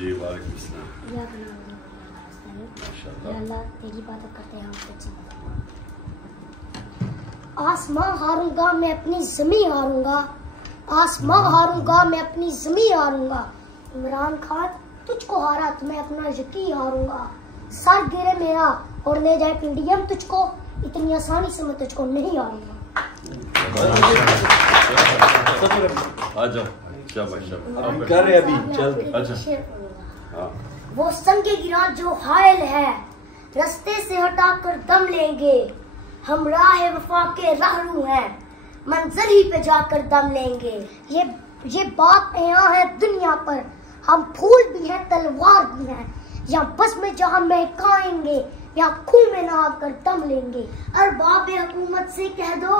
जी वालेकुम सलाम। अल्लाह तेरी इबादत करते हैं आसमां हारूंगा मैं अपनी ज़मीं हारूंगा, आसमां हारूंगा मैं अपनी ज़मीं हारूंगा। इमरान खान तुझको हारा तो मैं अपना यकीन हारूंगा। सर गिरे मेरा और ले जाए पीडीएम तुझको, इतनी आसानी से मैं तुझको नहीं हारूंगा। कर रहे अभी चल। अच्छा वो संगे गिरा जो हायल है, रास्ते से हटाकर दम लेंगे। हम राह वफा के राहरू हैं, मंजिल ही पे जाकर दम लेंगे। ये बात यहाँ है दुनिया पर, हम फूल भी हैं तलवार भी हैं। यहाँ बस में जहाँ महकाएंगे, यहाँ खून में नहा कर दम लेंगे। अरबाब हुकूमत से कह दो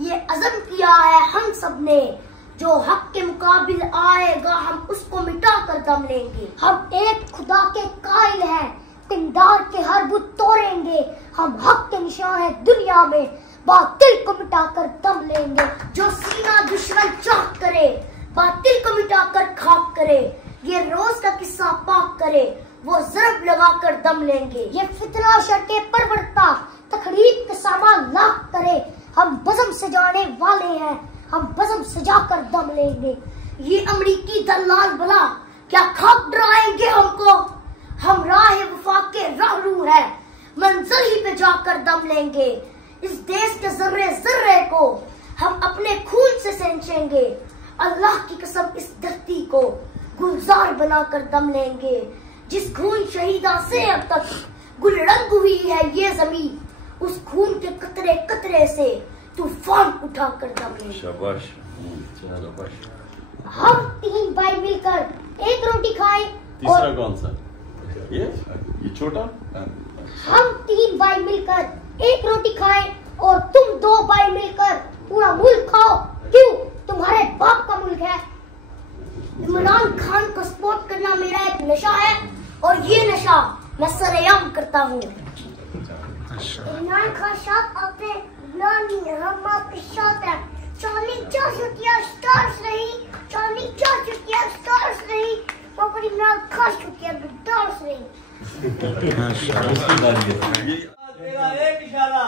ये अज़म किया है हम सब ने, जो हक के मुकाबिल आएगा हम उसको मिटा कर दम लेंगे। हम एक खुदा के कायल हैं, तिंदार के हर बुत तोड़ेंगे। हम हक के निशान है दुनिया में, बातिल को मिटा कर दम लेंगे। जो सीना दुश्मन चाक करे, बातिल को मिटा कर खाक करे। ये रोज का किस्सा पाक करे, वो ज़रब लगा कर दम लेंगे। ये फितना शर्ते परवरता, तकरीब के सामान लाख करे। हम बज़म सजाने वाले हैं, हम बज़म सजा कर दम लेंगे। ये अमरीकी दलाल भला क्या खाक डराएंगे हमको। हम राह वफा के राहरू हैं, मंजिल ही पे जाकर दम लेंगे। इस देश के जर्रे जर्रे को हम अपने खून से सेंचेंगे। अल्लाह की कसम इस धरती को गुलजार बनाकर दम लेंगे। जिस खून शहीदा से अब तक गुलरंग हुई है ये जमीन, उस खून के कतरे कतरे से तूफान उठाकर दम लेंगे। शाबाश। हम 3 भाई मिलकर एक रोटी खाएं। तीसरा कौन सा? ये छोटा। हम 3 भाई मिलकर एक रोटी खाएं और तुम 2 भाई मिलकर पूरा मुल्क खाओ। क्यों? तुम्हारे बाप का मुल्क है। इमरान खान को सपोर्ट करना मेरा एक नशा है और ये नशा मैं सरेआम करता हूँ। इमरान खान साहब आपने हम आपके साथ हैं। चांदी 4 छुट्टियां स्टार्स रही, चांदी 4 छुट्टियां स्टार्स रही, और इमरान खान छुट्टियां स्टार्स रही। तेरा एक इशारा,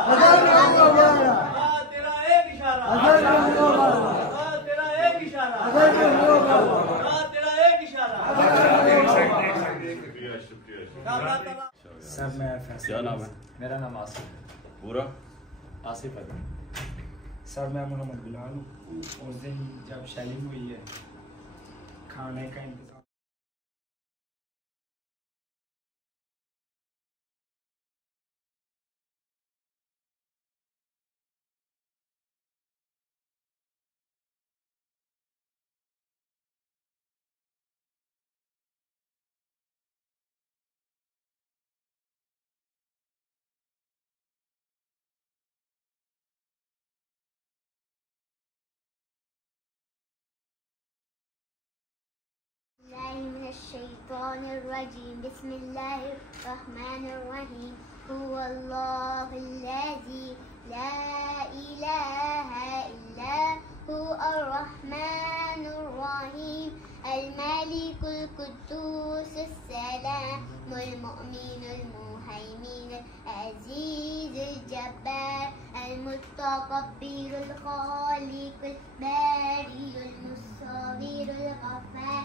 तेरा एक इशारा, तेरा एक इशारा, तेरा एक इशारा। सर मैं क्या नाम है? मेरा नाम आसिफ। पूरा आसिफ है सर। मैं मोहम्मद बिलाल हूँ। उस दिन जब शेलिंग हुई है, खाने का इंतजाम बिस्मिल्लाहिर्रहमानिर्रहीम। हुवल्लाहुल्लज़ी ला इलाहा इल्ला हुवर्रहमानुर्रहीम। अल-मालिकुल कुद्दूसुस सलामुल मुअमिनुल मुहैमिनुल अज़ीज़ुल जब्बार अल-मुतकब्बिरुल खालिकुल बारिउल मुस्सव्विरुल गफ्फार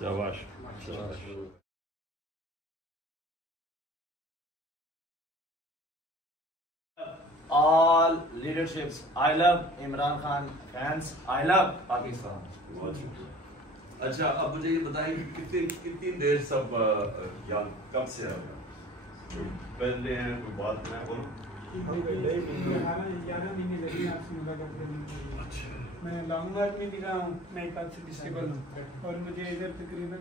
शाबाश शाबाश All leaderships. I love Imran Khan. Fans. I love Pakistan. अच्छा अब मुझे ये बताइए कि कितनी देर सब यहाँ कब से है पहले हैं कोई बात में और 11 महीने लगे आपसे मुलाकात करने के लिए। अच्छा मैं लॉन्ग मार्च में भी रहा हूँ, मैं एक से डिसेबल हूँ और मुझे इधर तकरीबन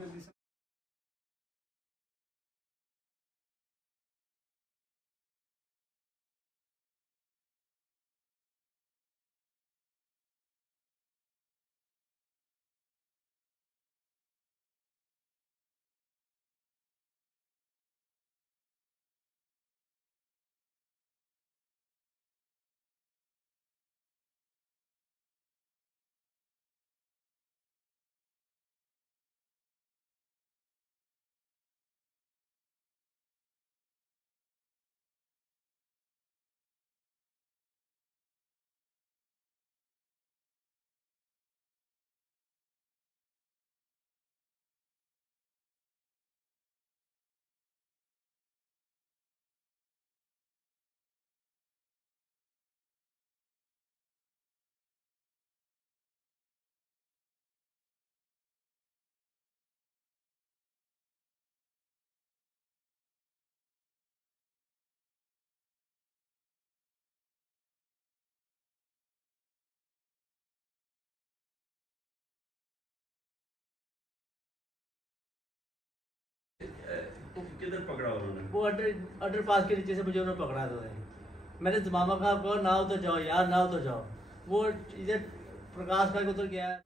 किधर पकड़ा उन्होंने वो अंडर पास के नीचे से मुझे उन्होंने पकड़ा था। मैंने मामा कहा को ना हो तो जाओ यार, ना हो तो जाओ। वो इधर प्रकाश भाई उतर गया है।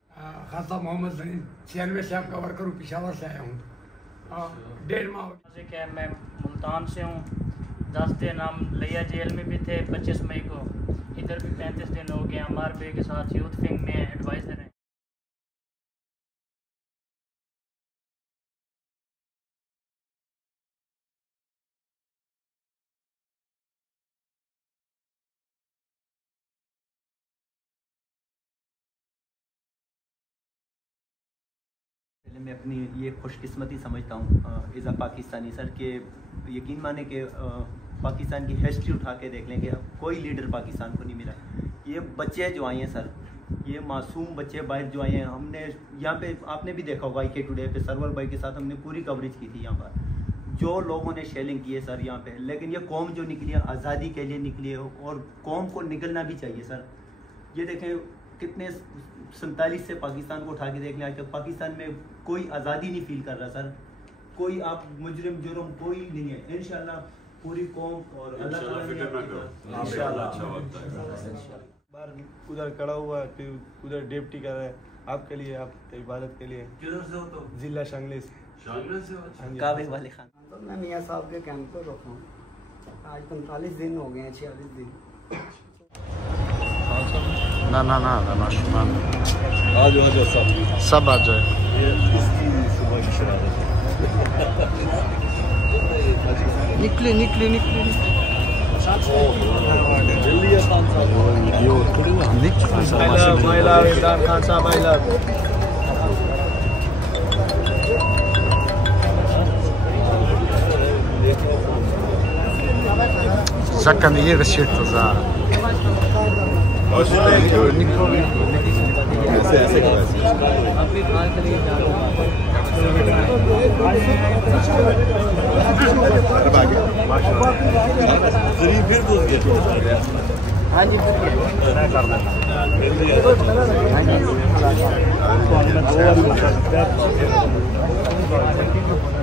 खासा मोहम्मद सनी 96 से आपका वर्कर हूँ, पिशावर से आया हूँ। 1.5 माह क्या मैं मुल्तान से हूँ। 10 दिन हम लिया जेल में भी थे 25 मई को, इधर भी 35 दिन हो गए। अमार भाई के साथ यूथ विंग में एडवाइजर हैं। मैं अपनी ये खुशकिस्मती समझता हूँ एज़ अ पाकिस्तानी सर के यकीन माने कि पाकिस्तान की हिस्ट्री उठा के देख लें कि कोई लीडर पाकिस्तान को नहीं मिला। ये बच्चे जो आए हैं सर, ये मासूम बच्चे बाहर जो आए हैं, हमने यहाँ पे आपने भी देखा होगा IK टुडे पे सरवर भाई के साथ हमने पूरी कवरेज की थी यहाँ पर। जो लोगों ने शेलिंग की है सर यहाँ पे, लेकिन ये कौम जो निकली है आज़ादी के लिए निकली है और कौम को निकलना भी चाहिए सर। ये देखें कितने 47 से पाकिस्तान को उठा के देख लें, आज तक पाकिस्तान में कोई आज़ादी नहीं फील कर रहा सर। कोई आप मुजरिम जुर्म कोई नहीं है। इंशाल्लाह पूरी कौम और अल्लाह बार उधर खड़ा हुआ है, फिर उधर ड्यूटी कर रहा है आपके लिए, आप इबादत के लिए। किधर से हो तो जिला शांगली से। शांगली से हो? काबिल वाले खान। तो मैं मियाँ साहब के कैंप पर रुका हूँ। आज 45 दिन हो गए हैं, 46 दिन। ना ना ना ना ना आ जाओ सब आ जाए। निकले निकले निकले जल्दी खान साहब इमरान खान साहब I love Zakkan je veširto za ऐसे ऐसे फिर घुस गया। हाँ जी फिर कर देना।